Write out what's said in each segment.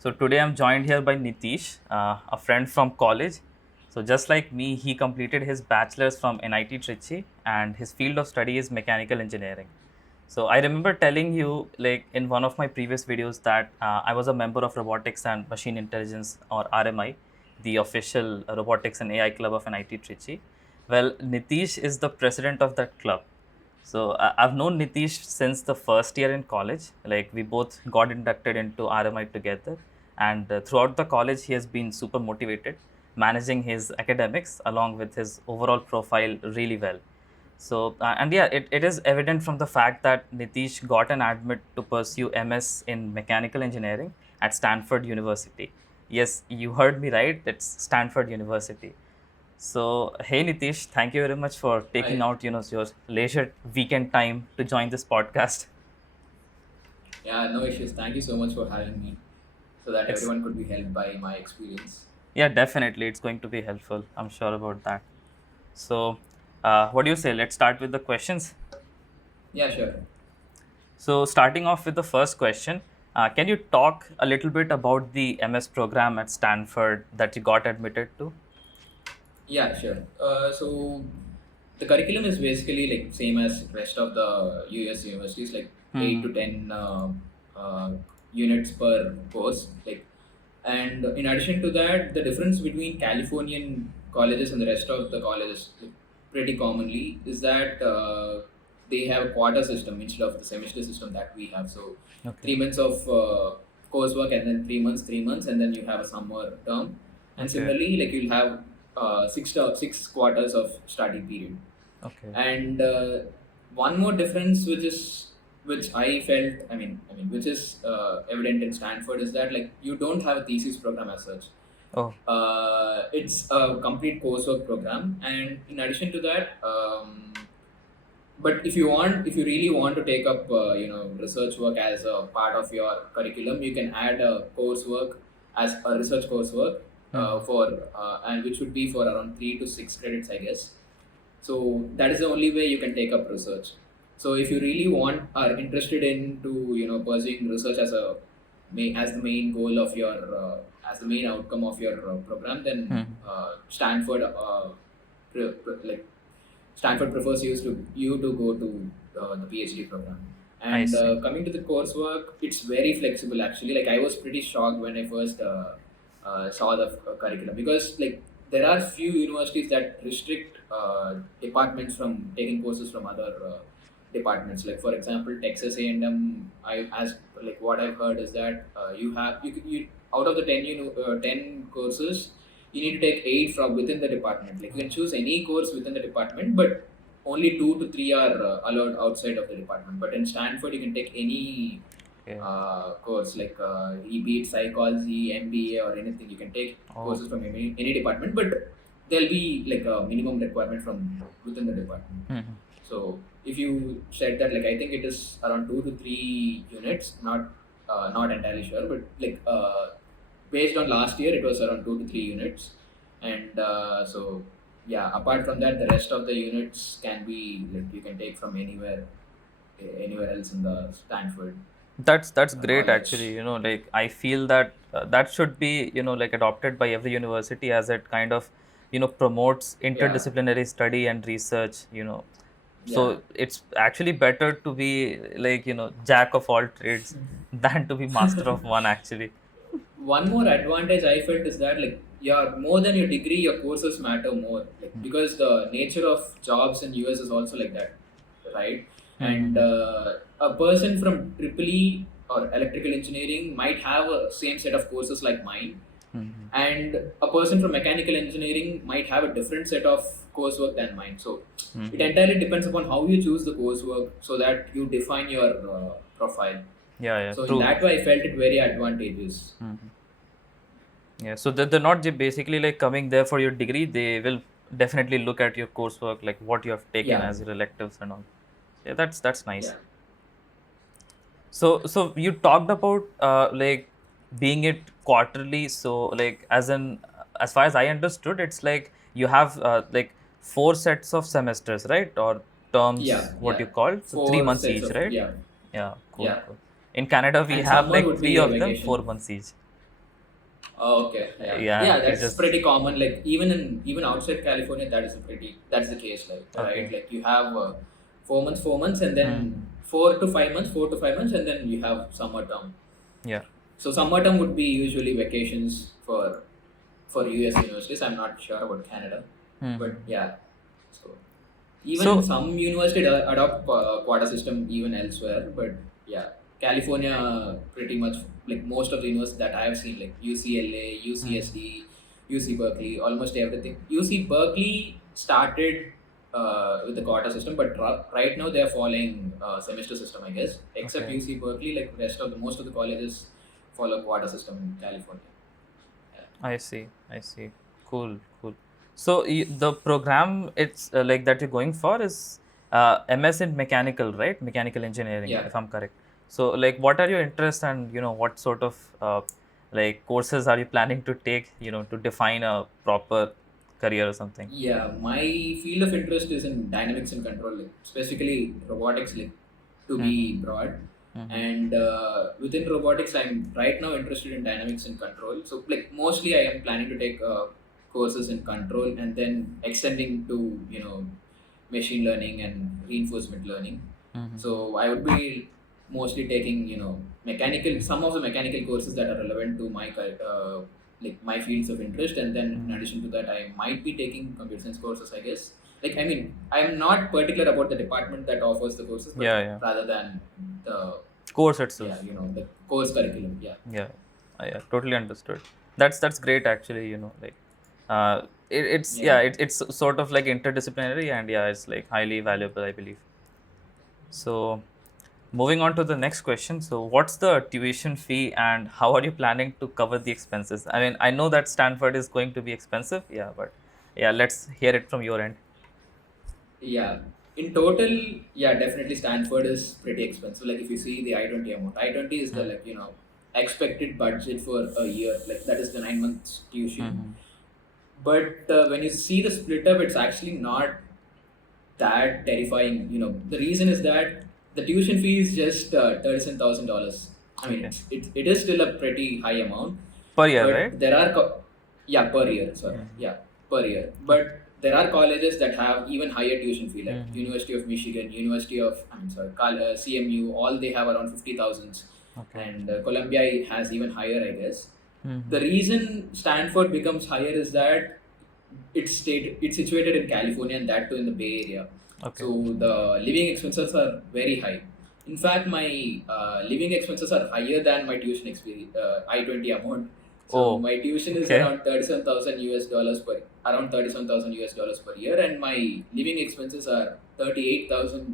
So today I'm joined here by Nitish, a friend from college. So just like me, he completed his bachelor's from NIT Trichy and his field of study is mechanical engineering. So I remember telling you like in one of my previous videos that I was a member of Robotics and Machine Intelligence or RMI, the official robotics and AI club of NIT Trichy. Well, Nitish is the president of that club. So I've known Nitish since the first year in college. Like we both got inducted into RMI together, and throughout the college, he has been super motivated, managing his academics along with his overall profile really well. So and yeah, it is evident from the fact that Nitish got an admit to pursue MS in mechanical engineering at Stanford University. Yes, you heard me right. It's Stanford University. So, hey Nitish, thank you very much for taking I out your leisure weekend time to join this podcast. Yeah, no issues. Thank you so much for having me, so that It's everyone could be helped by my experience. yeah, definitely, it's going to be helpful. I'm sure about that. So, what do you say? Let's start with the questions. Yeah, sure. So, starting off with the first question, can you talk a little bit about the MS program at Stanford that you got admitted to? Yeah, sure. So the curriculum is basically like same as rest of the US universities, like eight Hmm. to ten uh, units per course. And in addition to that, the difference between Californian colleges and the rest of the colleges, like, pretty commonly, is that they have a quarter system instead of the semester system that we have. So Okay. 3 months of coursework, and then 3 months, and then you have a summer term. And Okay. similarly, like you'll have 6 quarters of study period. Okay. And one more difference, which I felt, which is evident in Stanford, is that like you don't have a thesis program as such. Oh. It's a complete coursework program, and in addition to that, but if you really want to take up research work as a part of your curriculum, you can add a coursework as a research coursework, Hmm. for and which would be for around 3 to 6 credits, I guess. So that is the only way you can take up research. So if you really are interested into pursuing research as the main goal of your as the main outcome of your program, then Hmm. Stanford like Stanford prefers you to go to the PhD program. I And see. coming to the coursework, it's very flexible actually. Like I was pretty shocked when I first saw the curriculum, because like there are few universities that restrict departments from taking courses from other departments. Like for example, Texas A&M. As like what I've heard is that you out of the 10 courses, you need to take 8 from within the department. Like you can choose any course within the department, but only 2 to 3 are allowed outside of the department. But in Stanford, you can take any Okay. course, like be it psychology, MBA, or anything. You can take Oh. courses from any department, but there'll be like a minimum requirement from within the department. Hmm. So if you said that, like I think it is around 2 to 3 units, not entirely sure, but like based on last year, it was around 2 to 3 units. And so yeah, apart from that, the rest of the units can be like you can take from anywhere else in the Stanford That's great college. actually. Like I feel that that should be like adopted by every university as it kind of promotes Yeah, interdisciplinary study and research. yeah. So it's actually better to be like jack of all trades than to be master of one actually. One more advantage I felt is that, like, yeah, more than your degree, your courses matter more, like because the nature of jobs in US is also like that, right? And Mm-hmm. a person from triple E or electrical engineering might have a same set of courses like mine, Mm-hmm. and a person from mechanical engineering might have a different set of coursework than mine. So it Mm-hmm. entirely depends upon how you choose the coursework, so that you define your profile. Yeah, yeah, So in true. that way, I felt it very advantageous. Mm-hmm. Yeah, so they're not basically like coming there for your degree. They will definitely look at your coursework, like what you have taken Yeah, as your electives and all. Yeah, that's nice. yeah, So you talked about like being it quarterly. So like as far as I understood, it's like you have like four sets of semesters, right? Or yeah, terms, what yeah. you call. So three Four months sets each, of right? yeah, Yeah, cool, yeah. cool. In Canada, we And have summer like would three be a of them, vacation. 4 months each. Oh, okay, yeah, Yeah, yeah, it's that's just pretty common. Like even outside California, that's the case. Like right, okay. like you have 4 months, 4 months, and Hmm. then 4 to 5 months, 4 to 5 months, and then you have summer term. Yeah. So summer term would be usually vacations for US universities. I'm not sure about Canada, Hmm. but yeah. So even So some universities adopt quota system even elsewhere, but yeah, California pretty much, like most of the universities that I have seen, like UCLA, hmm. UCSD, UC Berkeley, almost everything. UC Berkeley started with the quota system, but right now they are following semester system, I guess. Except Okay. UC Berkeley, like rest of the most of the colleges follow quota system in California. Yeah. I see. I see. Cool. Cool. So the program it's like that you're going for is MS in mechanical, right? Mechanical engineering, Yeah. if I'm correct. So like, what are your interests and what sort of like courses are you planning to take? To define a proper career or something. Yeah, my field of interest is in dynamics and control, like specifically robotics, like to Mm-hmm. be broad. Mm-hmm. And within robotics, I'm right now interested in dynamics and control. So, like mostly, I am planning to take courses in control and then extending to machine learning and reinforcement learning. Mm-hmm. So, I would be mostly taking mechanical some of the mechanical courses that are relevant to like my fields of interest, and then in Mm-hmm. addition to that I might be taking computer science courses, I guess. Like, I mean, I'm not particular about the department that offers the courses, but Yeah. Yeah. rather than the Course yeah, itself. the course curriculum. Yeah. Yeah, I totally understood. That's great actually. Like, it's Yeah. yeah, it's sort of like interdisciplinary and yeah, it's like highly valuable, I believe. So, moving on to the next question. So, what's the tuition fee and how are you planning to cover the expenses? I mean, I know that Stanford is going to be expensive. Yeah, but yeah, let's hear it from your end. Yeah. In total, yeah, definitely Stanford is pretty expensive. Like if you see the I-20 amount, I-20 is the, Hmm. like, expected budget for a year. Like that is the 9 months tuition. Hmm. But when you see the split up, it's actually not that terrifying. The reason is that the tuition fee is just $37,000. I mean, Okay. it is still a pretty high amount, Per year, right? but there are yeah, per year. Sorry, Hmm. yeah, per year. Okay. But there are colleges that have even higher tuition fee, like Hmm. University of Michigan, University of I mean, sorry, CMU. All they have around 50,000, Okay. and Columbia has even higher, I guess. Hmm. The reason Stanford becomes higher is that it's situated in California, and that too in the Bay Area. So Okay. the living expenses are very high. In fact, my living expenses are higher than my tuition experience, I-20 amount. So Oh, my tuition is okay. around $37,000 per year, and my living expenses are 38,000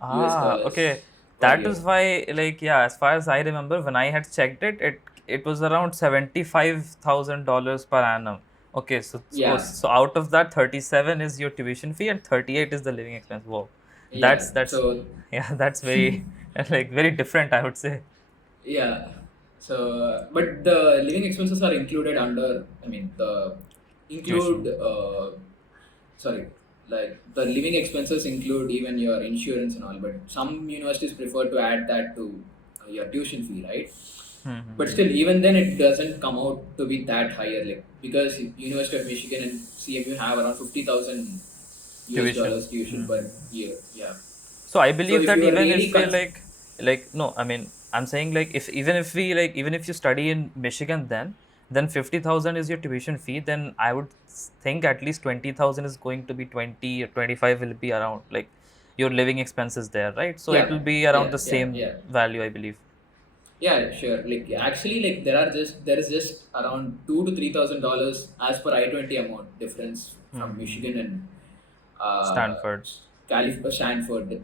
US Ah, dollars okay. per That year. is why, like, yeah, as far as I remember, when I had checked it, it was around $75,000 per annum. Okay, Yeah, so out of that, 37 is your tuition fee and 38 is the living expense. Whoa, yeah. that's So yeah, that's very like very different, I would say. yeah. So, but the living expenses are included under, I mean, the include, Tuition. sorry, like the living expenses include even your insurance and all, but some universities prefer to add that to your tuition fee, right? But Mm-hmm. still, even then, it doesn't come out to be that higher, like, because University of Michigan and CMU have around 50,000 US Tuition. dollars tuition Hmm. per year. Yeah. So I So believe if that you are even really if we like no, I mean I'm saying like if even if we like even if you study in Michigan then 50,000 is your tuition fee, then I would think at least 20,000 is going to be 20 or 25 will be around like your living expenses there, right? So it yeah, will be around yeah, the yeah, same yeah. value, I believe. Yeah, sure. Like actually, like there is just around $2,000 to $3,000 as per I-20 amount difference from Hmm. Michigan and uh, Stanford.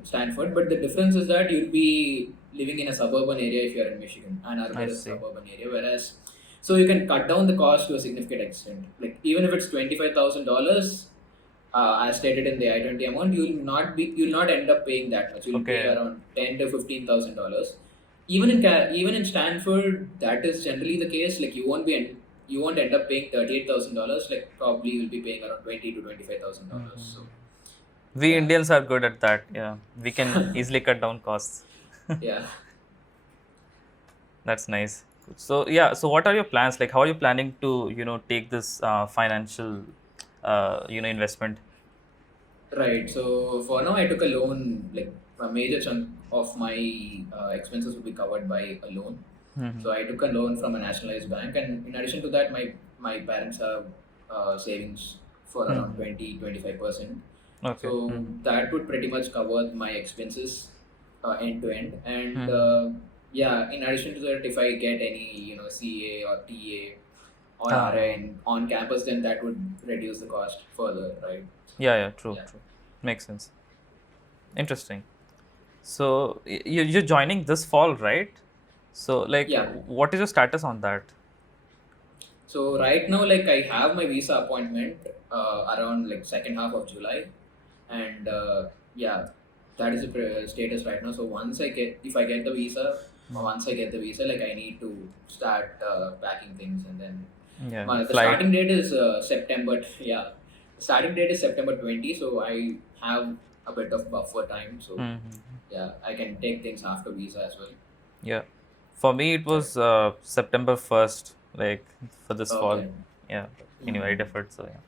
Stanford. But the difference is that you'll be living in a suburban area if you're in Michigan, and I urban is a see. suburban area. Whereas, so you can cut down the cost to a significant extent. Like even if it's $25,000, as stated in the I-20 amount, you'll not end up paying that much. You'll pay Okay. around $10,000 to $15,000. Even in Stanford, that is generally the case. Like you won't end up paying $38,000. Like probably you'll be paying around 20 to $25,000. So Hmm. We yeah, Indians are good at that. Yeah, we can easily cut down costs. yeah, That's nice. So yeah, so what are your plans? Like, how are you planning to, take this financial, investment? Right. So for now, I took a loan. Like a major chunk of my expenses will be covered by a loan. Hmm. So I took a loan from a nationalized bank, and in addition to that, my parents have savings for around Hmm. 20-25%. Okay. So Hmm. that would pretty much cover my expenses end to end. And Hmm. yeah, in addition to that, if I get any CA or TA or RA Ah, on campus, then that would reduce the cost further, right? So yeah, yeah, true, yeah. true. Makes sense. Interesting. So you're joining this fall, right? So like, Yeah. what is your status on that? So right now, like I have my visa appointment around like second half of July, and yeah, that is the status right now. So if I get the visa, or Hmm. once I get the visa, like I need to start packing things, and then Yeah, the flight. starting date is September. Yeah, the starting date is September 20. So I have a bit of buffer time. So Hmm. yeah, I can take things after visa as well. Yeah. For me, it Right. was September 1st, like for this fall. Okay. Yeah. Anyway, I Mm. deferred. So yeah.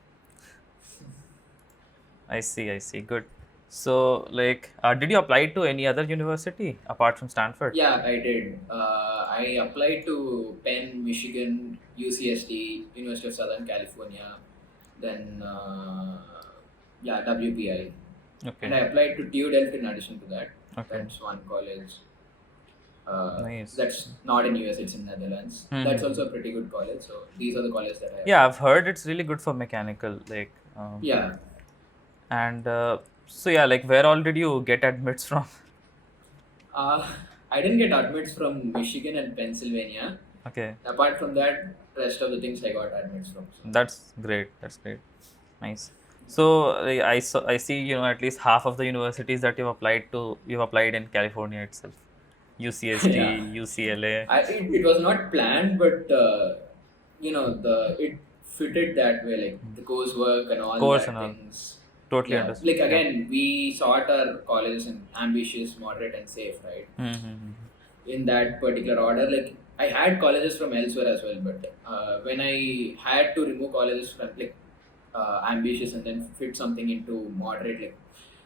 I see. I see. Good. So, like, did you apply to any other university apart from Stanford? Yeah, I did. I applied to Penn, Michigan, UCSD, University of Southern California, then yeah, WPI, and Okay. I applied to TU Delft in addition to that. Okay. That's one college. Nice. That's not in US; it's in Netherlands. That's Mm-hmm. also a pretty good college. So these are the colleges that I Yeah, applied. I've heard it's really good for mechanical. Like, Yeah, and so yeah, like, where all did you get admits from? uh, I didn't get admits from Michigan and Pennsylvania. Okay. Apart from that, rest of the things I got admits from. So That's great. That's great. Nice. So I see, at least half of the universities that you've applied in California itself. UCSD, yeah. UCLA. It was not planned, but the it fitted that way, like the coursework and all Course and that all. things. Totally Yeah, like understood. Yeah. again, we sort our colleges in ambitious, moderate, and safe, right? Mm-hmm. In that particular order, like I had colleges from elsewhere as well, but when I had to remove colleges from like ambitious and then fit something into moderate, like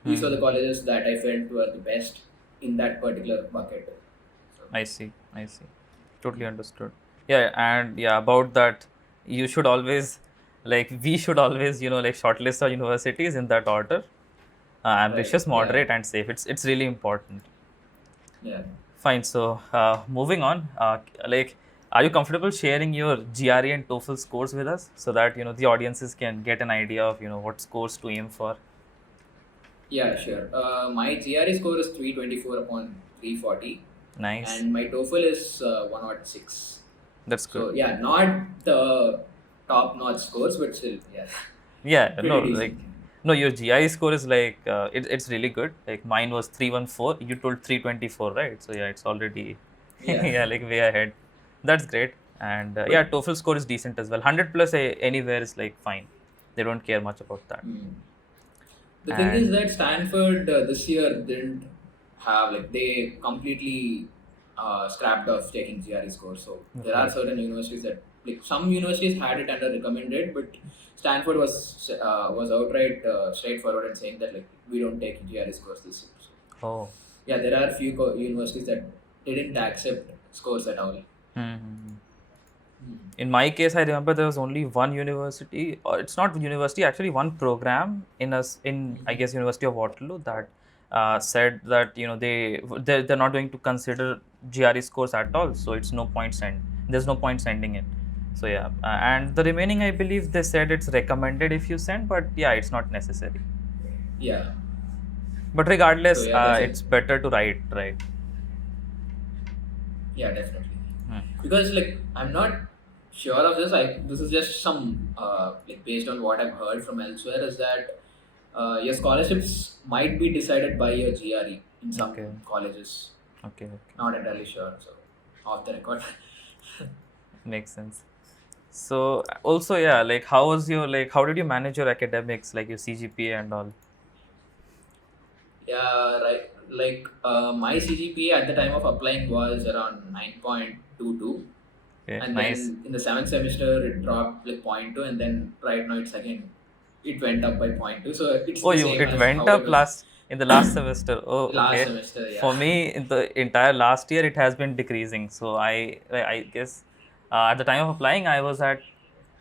these were the Mm-hmm. colleges that I felt were the best in that particular bucket. So. I see. I see. Totally understood. Yeah, and yeah, about that, you should always, like, we should always, like, shortlist our universities in that order: Right. ambitious, Yeah. moderate, and safe. It's really important. Yeah. Fine. So, moving on, like, are you comfortable sharing your GRE and TOEFL scores with us so that the audiences can get an idea of what scores to aim for? Yeah. Sure. My GRE score is 324 upon 340, Nice. and my TOEFL is 106. That's good. So yeah, not the top-notch scores, but still, yeah, Yeah. No, pretty decent. like, no, your GRE score is like it's really good. Like, mine was 314. You told 324, right? So yeah, it's already Yeah. yeah, like, way ahead. That's great. And yeah, But TOEFL score is decent as well. 100 plus anywhere is like fine. They don't care much about that. mm, the thing is And that Stanford this year didn't have like they completely scrapped off taking GRE scores. So there are okay. certain universities that like some universities had it under recommended, but Stanford was outright straightforward and saying that like we don't take GRE scores this year. So Oh. yeah, there are few universities that didn't accept scores at all. Hmm. Mm. In my case, I remember there was only one university, or it's not university, actually one program in I guess University of Waterloo that said that they're not going to consider GRE scores at all, so it's no point there's no point sending it. So yeah, and the remaining, I believe they said it's recommended if you send, but yeah, it's not necessary. Yeah. But So regardless, yeah, that's it. it's better to write, right? Yeah, definitely. Hmm. Because like I'm not sure of this. This is just some like based on what I've heard from elsewhere is that your scholarships might be decided by your GRE in some Okay, colleges. okay, okay, Not entirely sure. So off the record. makes sense. So also, yeah, like, how was your, like, how did you manage your academics, like your CGPA and all? Yeah, right. Like my CGPA at the time of applying was around 9.22, Okay, and nice. then in the seventh semester it dropped like point 0.2, and then right now it's again it went up by point 0.2, so it's Oh, the you same it as went how it up was last in the last semester. Oh, last okay. semester. Yeah. For me, in the entire last year, it has been decreasing. So I guess at the time of applying, I was at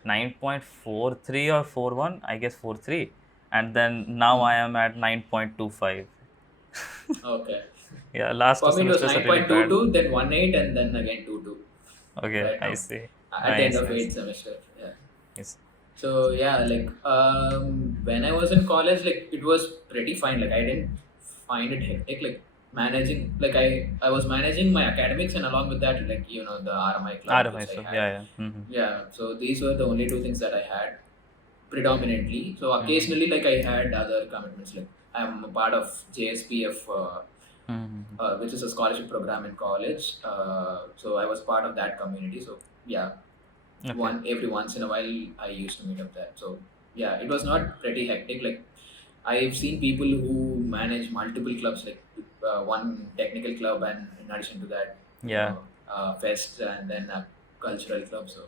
9.43 or 41. I guess 43, and then now Hmm. I am at 9.25. Okay. Yeah, last two For me, it was semesters are really bad. 9.22, then 1.8, and then again 2.2 Okay, right I now see. at the end Nice, of nice. eighth semester. Yeah. Yes. So yeah, like when I was in college, like it was pretty fine. Like I didn't find it hectic. Like managing, like I was managing my academics, and along with that, like the RMI club RMI which I stuff. had. Yeah, yeah. Mm-hmm. Yeah. So these were the only two things that I had predominantly. So Mm-hmm. occasionally, like I had other commitments. Like I'm a part of JSPF. Mm-hmm. Which is a scholarship program in college. So I was part of that community. So yeah, Okay. one every once in a while I used to meet up there. So yeah, it was not pretty hectic. Like I've seen people who manage multiple clubs, like one technical club, and in addition to that, Yeah, fests and then a cultural club. So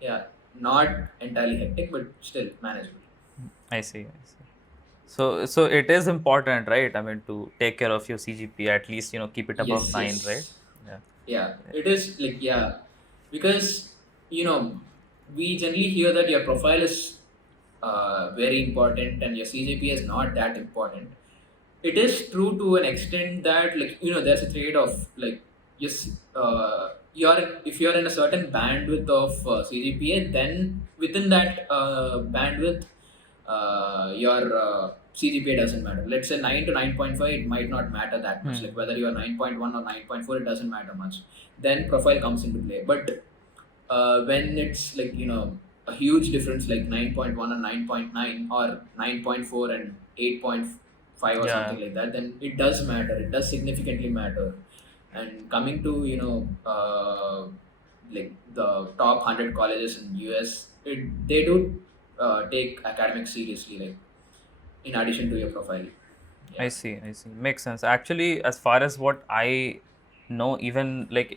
yeah, not entirely hectic, but still manageable. I see. I see. So it is important, right? I mean, to take care of your CGP, at least, keep it above Yes, 9, right? yes. Yeah. Yeah, it is like, yeah, because we generally hear that your profile is very important and your CGPA is not that important. It is true to an extent that, like, there's a trade off. Like, yes, if you're in a certain bandwidth of CGPA, then within that bandwidth, your CGPA doesn't matter. Let's say 9 to 9.5, it might not matter that much. Like Hmm. whether you're 9.1 or 9.4, it doesn't matter much. Then profile comes into play. But when it's like, a huge difference like 9.1 and 9.9, or 9.4 and 8.5 or Yeah. something like that, then it does matter. It does significantly matter. And coming to, like the top 100 colleges in US, they do take academics seriously, like in addition to your profile. I Yeah. see. I see. Makes sense. Actually, as far as what I know, even like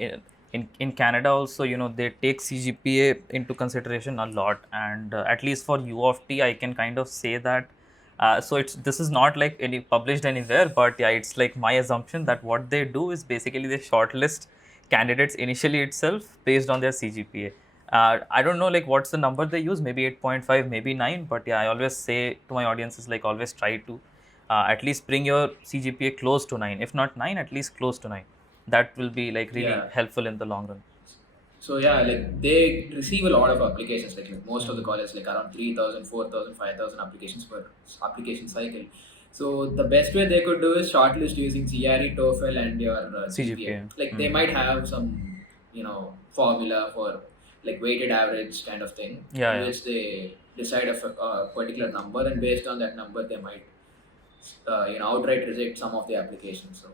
in Canada also, they take CGPA into consideration a lot, and at least for U of T, I can kind of say that. So it's this is not like any published anywhere, but yeah, it's like my assumption that what they do is basically they shortlist candidates initially itself based on their CGPA. I don't know like what's the number they use, maybe 8.5, maybe 9, but yeah, I always say to my audiences like always try to at least bring your CGPA close to 9. If not 9, at least close to 9. That will be like really Yeah. helpful in the long run. So yeah, like they receive a lot of applications. Like most of the Hmm. colleges, like around 3,000, 4,000, 5,000 applications per application cycle. So the best way they could do is shortlist using GRE, TOEFL, and your GPA. CGPA. Like they Hmm. might have some, formula for like weighted average kind of thing, Yeah, in yeah. which they decide a particular number, and based on that number, they might, outright reject some of the applications. So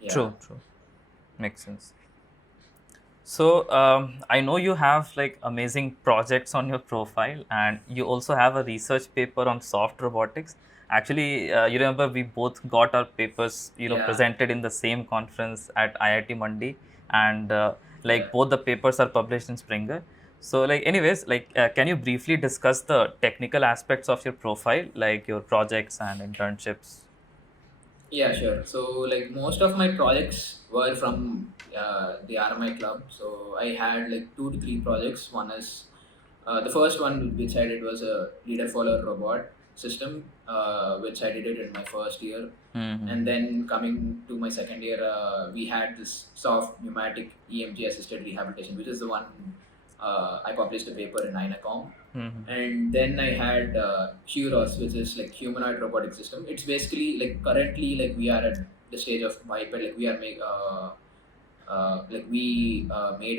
yeah. True, true. Makes sense. So I know you have like amazing projects on your profile, and you also have a research paper on soft robotics. Actually, you remember we both got our papers, Yeah. presented in the same conference at IIT Mandi, and Yeah. like both the papers are published in Springer. So, like, anyways, like, can you briefly discuss the technical aspects of your profile, like your projects and internships? Yeah, sure. So, like most of my projects were from the RMI club. So I had like 2 to 3 projects. One is the first one which I did was a leader follower robot system, which I did it in my first year. And Mm-hmm. then coming to my second year, we had this soft pneumatic EMG assisted rehabilitation, which is the one I published a paper in INACOM. Mm-hmm. And then I had Huros, which is like humanoid robotic system. It's basically like currently like we are at the stage of biped. Like we are made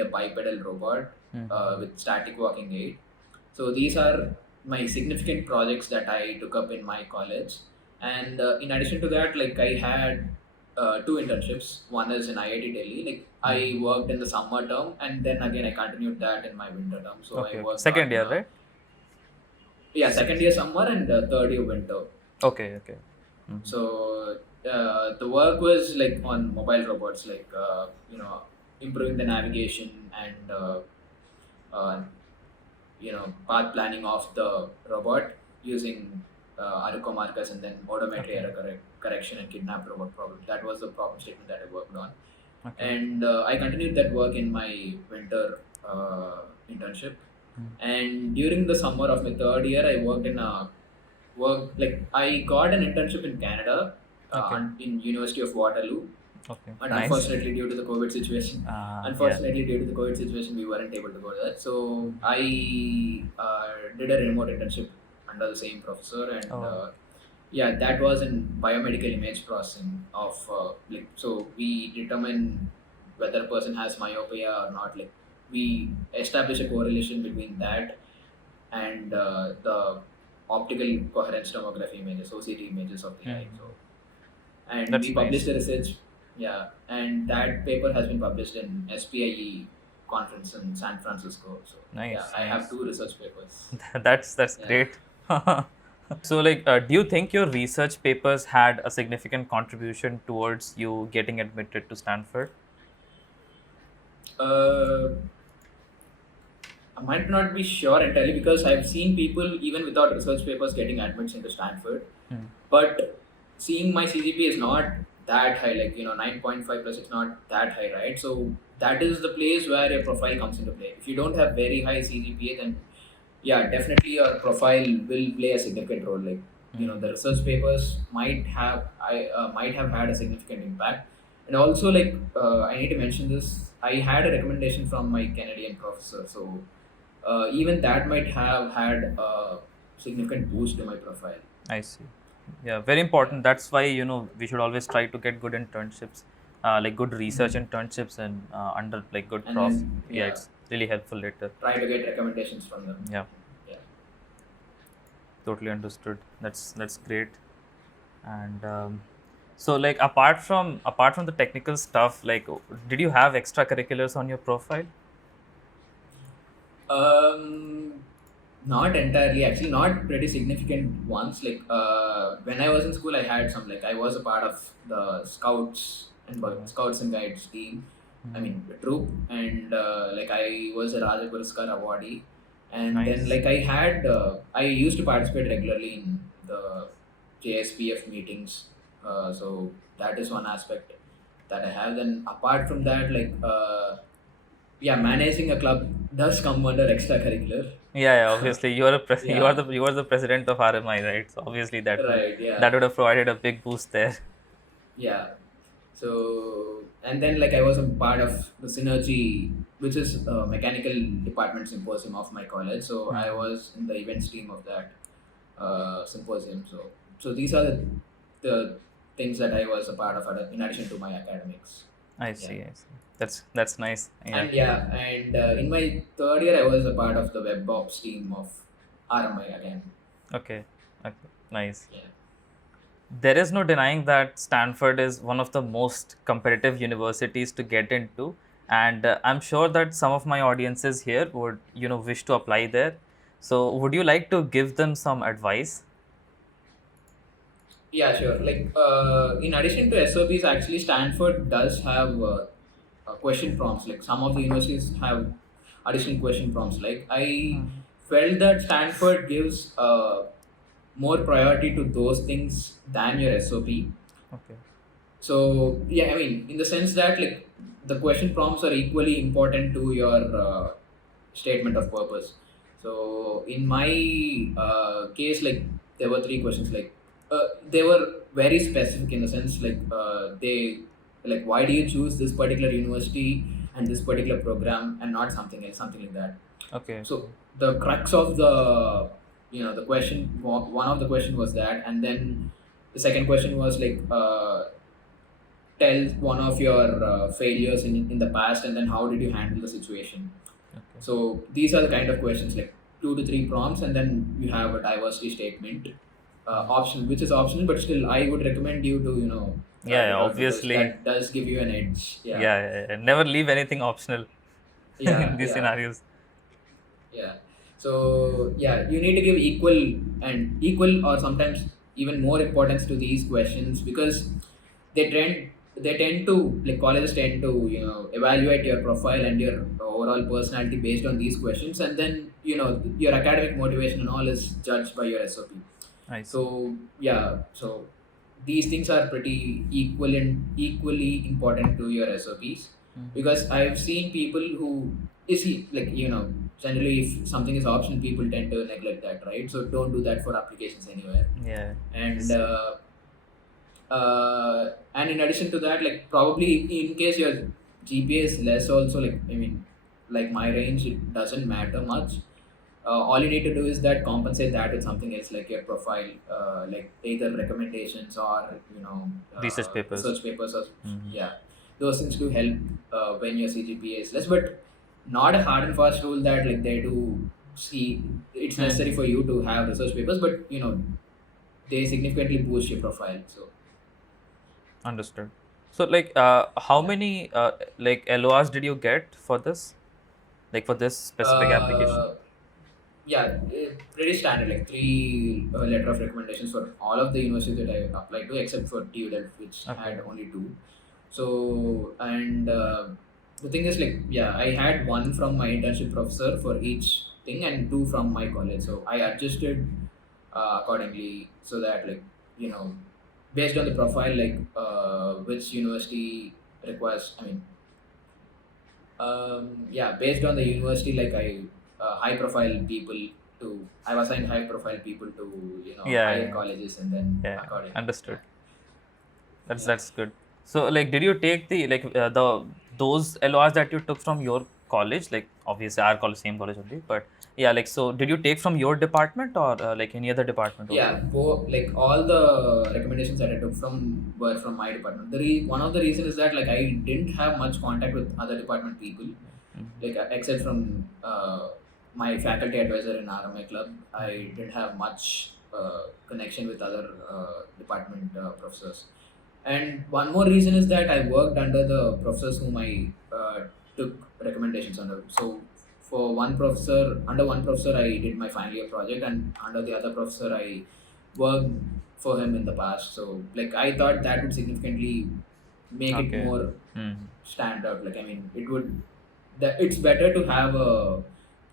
a bipedal robot Mm-hmm. with static walking aid. So these are my significant projects that I took up in my college. And in addition to that, like I had 2 internships. One is in IIT Delhi. Like I Mm-hmm. worked in the summer term, and then again I continued that in my winter term. So I Okay, okay. worked Second on year, right? yeah, second year summer and third year winter. Okay, okay. Mm-hmm. So the work was like on mobile robots, like improving the navigation and uh, path planning of the robot using Aruko markers and then odometry Okay. error correction and kidnap robot problem. That was the problem statement that I worked on, Okay. and I continued that work in my winter internship. Mm. And during the summer of my third year, I worked in a work like I got an internship in Canada, Okay. in University of Waterloo, Okay. but Nice. unfortunately due to the COVID situation, Yeah. we weren't able to go there. So I did a remote internship under the same professor, and Oh, yeah, that was in biomedical image processing of so we determine whether a person has myopia or not. Like we establish a correlation between that and the optical coherence tomography images, OCT images of the eye. mhm. So, and we That's published nice. the research, yeah, and that paper has been published in SPIE conference in San Francisco. So, yeah, Nice. I have Nice. two research papers. That's Yeah. great. So, like, do you think your research papers had a significant contribution towards you getting admitted to Stanford? Uh, I might not be sure entirely because I've seen people even without research papers getting admits into Stanford. Hmm. But seeing my CGPA is not that high, like 9.5 plus, it's not that high, right? So that is the place where your profile comes into play. If you don't have very high CGPA, then yeah, definitely your profile will play a significant role. Like Hmm. the research papers might have had a significant impact. And also, like I need to mention this, I had a recommendation from my Canadian professor, so even that might have had a significant boost to my profile. I see. Yeah, very Yeah. important. That's why, we should always try to get good internships, like good research Mhm. internships and under like good And prof. then Yeah, yeah, it's really helpful later. try to get recommendations from them. Yeah, Yeah. totally understood. That's great. And so, like, apart from the technical stuff, like, did you have extracurriculars on your profile? Um, Not entirely, actually, not pretty significant ones. Like when I was in school, I had some, like I was a part of the Oh, Scouts and Guides team. I mhm. mean, the troop, and like I was a Raja Puraskar awardee, and then Nice. like I used to participate regularly in the JSPF meetings. So that is one aspect that I have. Then apart from that, like yeah, managing a club does come under extracurricular. Yeah, yeah. Obviously, you are Yeah, you are the president of RMI, right? So obviously right. that Yeah, would have provided a big boost there. yeah. So and then like I was a part of the Synergy, which is a mechanical department symposium of my college. So I Hmm. was in the events team of that symposium. So these are the things that I was a part of in addition to my academics. I Yeah. see. I see. That's nice. Yeah. And yeah, and in my third year, I was a part of the web ops team of RMI again. Okay. Okay. Nice. Yeah. There is no denying that Stanford is one of the most competitive universities to get into, and I'm sure that some of my audiences here would, wish to apply there. So, would you like to give them some advice? Yeah, sure. Like, in addition to SOPs, actually, Stanford does have question prompts. Like, some of the universities have additional question prompts. Like, I Hmm. felt that Stanford gives more priority to those things than your SOP. Okay. So, yeah, I mean, in the sense that, like, the question prompts are equally important to your statement of purpose. So in my case, like there were three questions. Like they were very specific in the sense, like they like why do you choose this particular university and this particular program and not something else, something like that. Okay. So the crux of the the question, one of the question was that, and then the second question was like tell one of your failures in the past and then how did you handle the situation. Okay. So these are the kind of questions, like two to three prompts, and then you have a diversity statement, optional, which is optional, but still I would recommend you to Yeah, write yeah, it out because obviously. that does give you an edge. Yeah, Yeah, yeah, yeah. Never leave anything optional in yeah, these yeah, scenarios. yeah. So yeah, you need to give equal or sometimes even more importance to these questions because they trend they tend to, like, colleges tend to, evaluate your profile and your overall personality based on these questions, and then your academic motivation and all is judged by your SOP. I see. So yeah, so these things are pretty equally important to your SOPs, Mhm. because I've seen people who is like, generally if something is optional, people tend to neglect that, right? So don't do that for applications anywhere. Yeah. And Yes. and in addition to that, like, probably in case your GPA is less also, like, I mean, like my range, it doesn't matter much. All you need to do is that compensate that with something else, like your profile, like either recommendations or Research papers. research papers, or Mhm. yeah, those things do help when your CGPA is less, but not a hard and fast rule that, like, they do see it's necessary Mhm. for you to have research papers, but they significantly boost your profile. So Understood. So, like, how yeah. many like LORs did you get for this? Like for this specific application? Uh, yeah, pretty standard. Like three letter of recommendations for all of the universities that I applied to, except for TU Delft, which Okay. had only two. So, and the thing is, like, yeah, I had one from my internship professor for each thing, and two from my college. So I adjusted accordingly, so that, like, you know, based on the profile, like, which university requires. I mean, yeah, based on the university, like, I high profile people I was assigned high profile people to Yeah, higher yeah, colleges, and then yeah. accordingly, yeah, Understood. That's yeah, that's good. So, like, did you take the like the those LORs that you took from your college? Like, obviously, our college, same college only. But yeah, like, so did you take from your department or like any other department yeah. also? Like, all the recommendations that I took from were from my department. One of the reasons is that, like, I didn't have much contact with other department people, Mhm. like, except from my faculty advisor in RMI club. I didn't have much connection with other department professors. And one more reason is that I worked under the professors whom I took recommendations under. So for under one professor, I did my final year project, and under the other professor, I worked for him in the past. So, like, I thought that would significantly make it Okay. more Mm. stand out. Like, I mean, it would that it's better to have a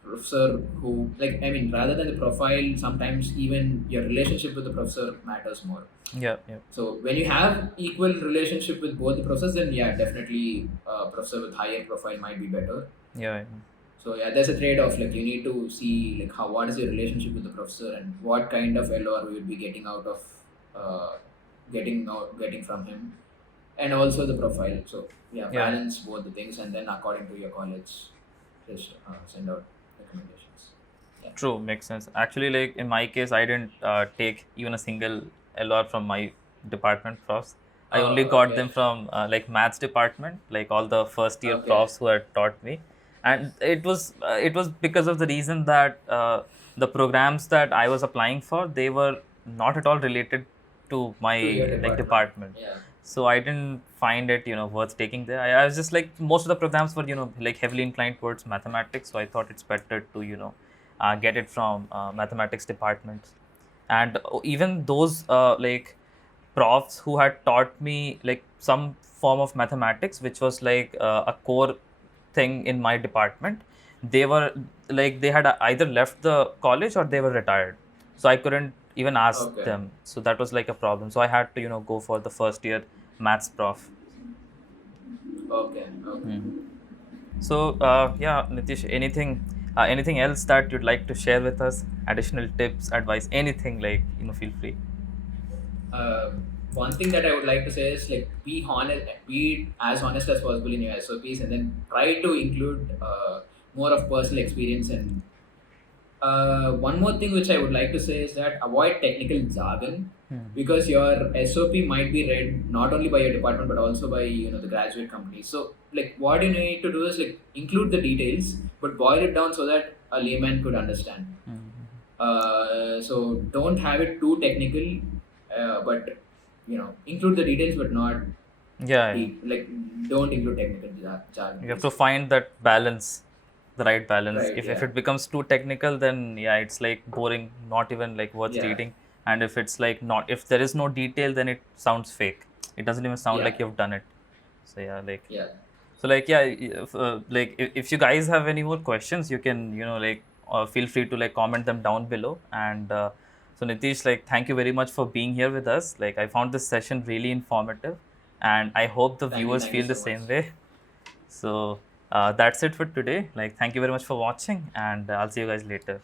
professor who, like, I mean, rather than the profile, sometimes even your relationship with the professor matters more. Yeah, yeah, So when you have equal relationship with both the professors, then yeah, definitely professor with higher profile might be better. yeah, So yeah, there's a trade-off. Like, you need to see, like, what is your relationship with the professor, and what kind of LR we will be getting out of getting from him, and also the profile. So yeah, yeah. balance both the things, and then according to your college, just send out recommendations. Yeah. True, makes sense. Actually, like in my case, I didn't take even a single LR from my department profs. I only got them Okay. from like maths department, like all the first year Okay. profs who had taught me, and it was because of the reason that the programs that I was applying for, they were not at all related to To your my like department. department. Yeah. So I didn't find it worth taking there. I was just like, most of the programs were like heavily inclined towards mathematics, so I thought it's better to get it from mathematics departments. And even those like profs who had taught me like some form of mathematics, which was like a core thing in my department, they were like, they had either left the college or they were retired, so I couldn't even ask Okay. them. So that was like a problem, so I had to go for the first year maths prof. Okay. Okay. Mhm. So yeah, Nitish, anything else that you'd like to share with us? Additional tips, advice, anything, like feel free. uh, One thing that I would like to say is, like, be honest, be as honest as possible in your SOPs, and then try to include more of personal experience. And one more thing which I would like to say is that avoid technical jargon, Hmm. because your SOP might be read not only by your department but also by the graduate companies. So, like, what you need to do is, like, include the details but boil it down so that a layman could understand. Hmm. So don't have it too technical, but include the details, but not Yeah, yeah. deep. Like, don't include technical jargon, You have to basically. find that balance, the right balance. Right? If Yeah. it becomes too technical, then yeah, it's like boring, not even like worth Yeah. reading. And if it's like not, if there is no detail, then it sounds fake. It doesn't even sound like Yeah. you've done it. So yeah, like Yeah. so like yeah, like if you guys have any more questions, you can like feel free to like comment them down below. And so Nitish, like thank you very much for being here with us. Like I found this session really informative, and I hope the Thank you. viewers Thank you feel the so much. same way. So that's it for today. Like thank you very much for watching, and I'll see you guys later.